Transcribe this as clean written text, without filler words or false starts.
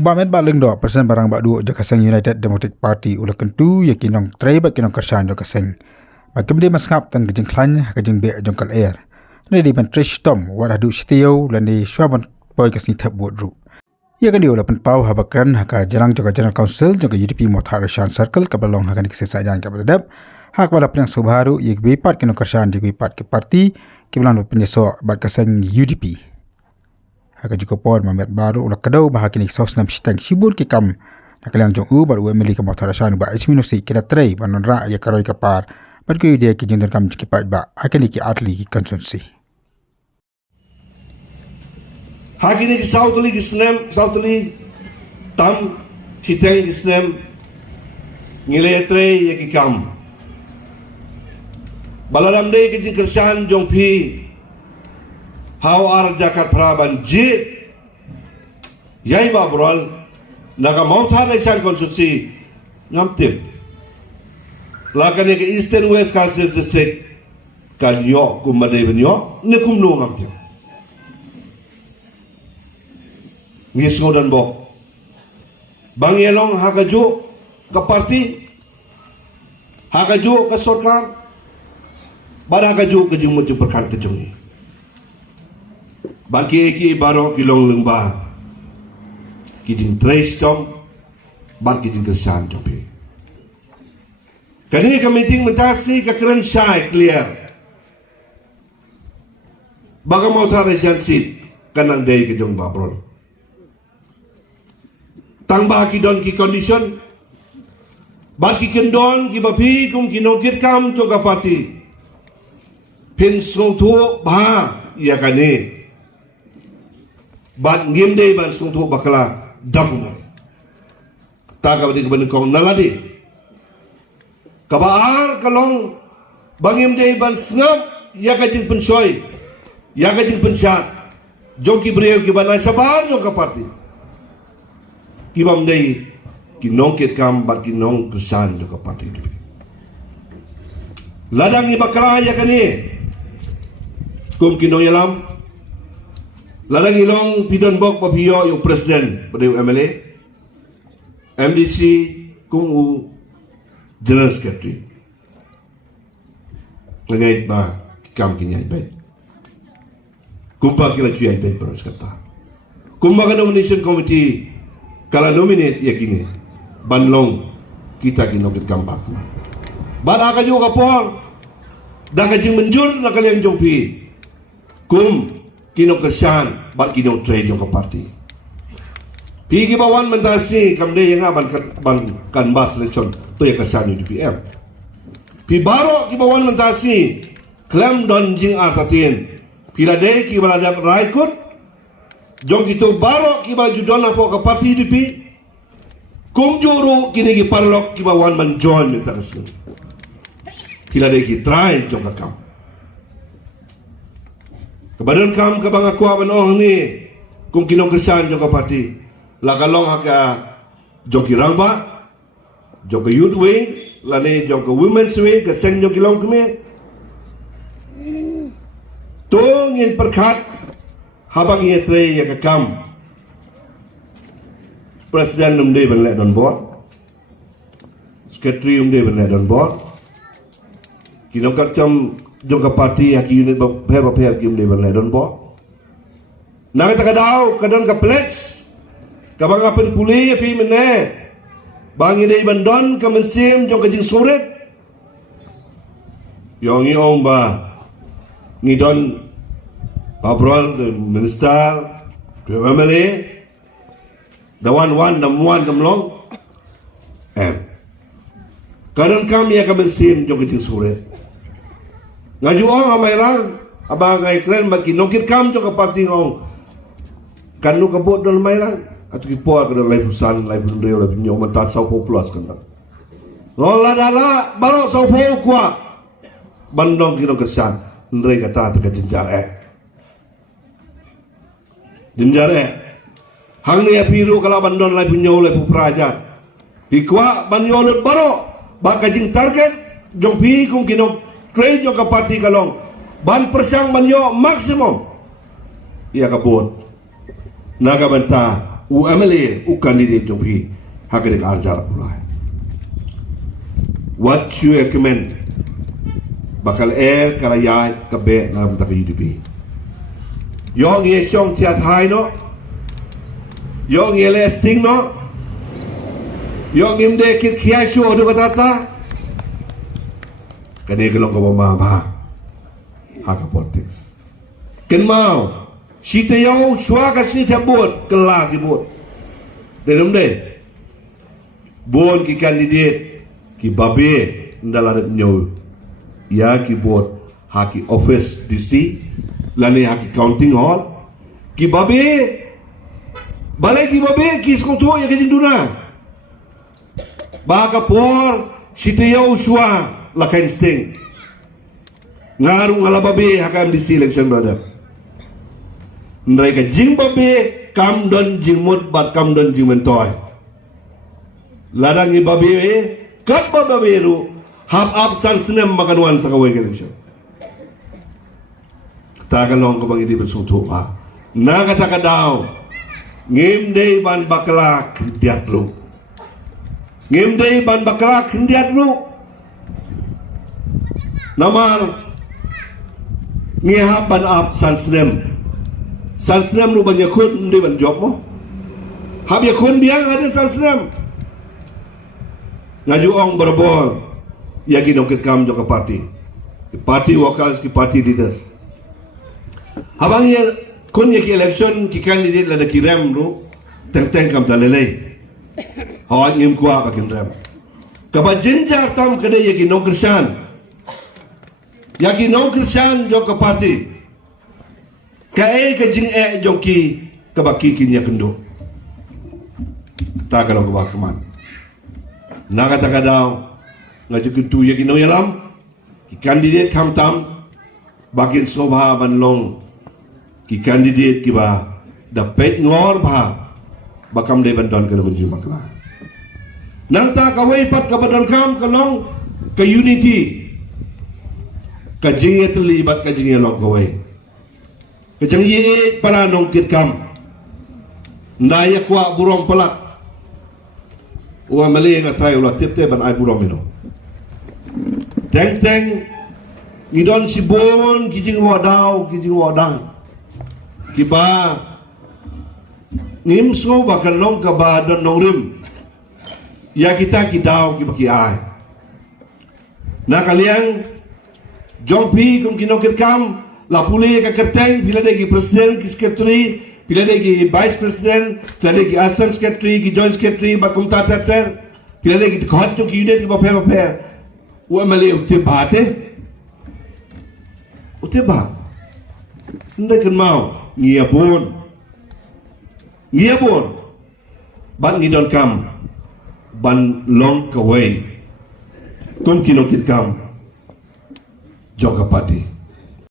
Kubamet ba leng do persen barang ba du jo kaseng United Democratic Party ula kentu ya kinong trai ba kinong kersan jo kaseng. Ba kemde maskap tan kejeng klan kejeng be jong kal air. Ne di ban Trish Tom wa du stio lan di swaban boy kasni thap bot ru. Ya kan di ula pen pau habakran haka jarang jo General Council jo UDP Mothar Shan Circle kabalong haka ni kesesa jang kabadab. Hak wala penyang subharu ye be part kinong kersan di part ke parti kibalan penyeso bat kaseng UDP. Haka juga por mamet baru ulah kedau bahagi ni saus nam stang sibur ki kam nakaliang jong u baru emili ka motor shan ba minusi kira trei banon ra ya karoi ka par bar ko ide ki jindar kam ki pat ba akani ki atli ki konsensi hagi ni sautli ki snem sautli tam siteng ki snem ngile trei ya ki kam balaram dei ki jingkersan jong pi Hau ar jakat praban jit yai babrol naga mautha naisan konstitusi ngamtip lakane ke Eastern West Calcis District kan yo kumadai benyo ne kumno ngamtip ngis ngodan bok bang yelong hakaju ke parti hakaju ke sorkar bar hakaju ke jumut perkan ke jungi bagi eki baro kilong lengba kijing trace tom bat kijing kesan topi kani ka meeting mentasi ka keren syai clear baga mau thare jansit kanang day kijong babrol tang ba ki don ki condition bat ki kendon ki bapi kum kinongkit kam to ka parti pin song thu ba ya kani bat ngimde ban sungtu bakala dapunga taga badi keban kong naladi kabaar kalong bangimde ban snap ya kajing pensoy ya kajing pensat joki breu ki ban sabar jo ka parti kibam dei kinongkit kam bat kinong pesan jo ka parti ladang ni bakala ya kani kum kinong yalam Lalang ilong pidon bok pabiyo yung presiden pada MLA, MDC kung General Secretary. Langait ba kam kinya ibay. Kumpa kila cuy ibay para sekata. Kumpa nomination committee kala nominate ya kini banlong kita kinokit kambak. Bada ka juga po, dah kajing menjur na kaliang jompi. Kinong kesan bat kinong trade yung kaparti pigi bawan mentasi kamde yang ban kan bas election to ya kesan UDPM pi baro ki bawan mentasi klaim don jing artatin pila dei ki balada raikut jong gitu baro ki baju don apo kaparti UDP kum juru kini ki parlok ki bawan menjoin mentasi pila dei ki try jong kakam kebadan kam ke bang aku abang ni kum kinong kesan joko parti lakalong haka joki rangba joko youth wing lani joko women's wing ke seng joki long keme to ngin perkat habang ye tre ya ke kam presiden numde ben le don board secretary umde ben le don board kinong katam jongka parti haki unit bapher kim de ban ledon bo nang ta kadau kadon ka pledge ka bang apen puli api mene bang ide bandon ka mensim jongka jing suret yongi omba ngidon pabrol de minister de MLA dawan namuan kamlong kadon kami ka mensim jongka jing suret ngaju ong amai rang abang ngai kren bagi nongkit kam jo ka parti ngong kanu ka bot dol mai rang atu ki por ka lai pusan lai bun reu lai nyong mata sau po plus kan ngola dala baro sau po kwa bandong ki nong kesan ndrei kata ta ka jenjar hang ni apiru kala bandon lai punyo lai pu praja pikwa banyolut baro ba ka jing target jong pi kung kinong trade yung kapati kalong ban persang manyo maksimum iya kabut nagabanta MLA candidate jong pi hakade arjar pulai. What you recommend bakal karaya kabe na tak UDP. Yong ye chong tiat hai no. Yong ye lesting no. Yong imde kit kia show do kata. Kani kelong ka ba haka politics. Ken mau sita yau shwa ka sita bot kela ki bot. Dalam de bon ki candidate ki babe ndalar nyo ya ki bot haki office DC lani haki counting hall ki babe balai ki babe ki skoto ya ke duna ba ka por sita yau shwa la kain sting ngarung ala babe haka MDC election brother ndai ka jing babe kam don jing mut bat kam don jing mentoy ladang i babe kat babe ru hap up san senem makanuan sa kawai election ta ka long ko bang idi besutu pa na kata ka daw ngim dei ban bakla kendiat lu ngim dei ban bakla kendiat lu namar ngihap ban up san senem lu ban yakun di ban job mo hab yakun biang ada san senem ngaju ong berbol yagi nongkit kam joka party workers ki party leaders habang ye kun ye ki election ki candidate la ki rem ru teng kam dalele hawa ngim kwa ba kin rem kabajinja tam kade ye ki nongkrisan yagi nongkrisan joka party ka jing joki kabaki kinya kendo ta kalau ka bakuman naga taka daw ngaju kentu yagi no yalam ki candidate kam tam bakin sobha banlong ki candidate ki ba dapat ngor ba bakam de bandon ke kunju makla nang ta kawai pat ka bandon kam kalong ke unity ka jinge terlibat ka jinge long kawai ke jinge para nongkit kam ndaya kwa burong pelak wa mali ngatai ulah tip-tip ban ai burong mino teng ngidon sibon kijing wadau kiba ngim so bakal long ka ba don nongrim ya kita kidau kibaki ai na kaliang jompi kum kinokit kam la puli ka kerteng bila de ki presiden ki secretary bila lagi vice president, bila lagi assistant secretary, ki joint secretary, bakum tata bila lagi khot to ki unit ki baper wa mali utte bate utte ba ndai kan mau ngiabon ban ngidon kam ban long kawai kun kinokit kam joka pati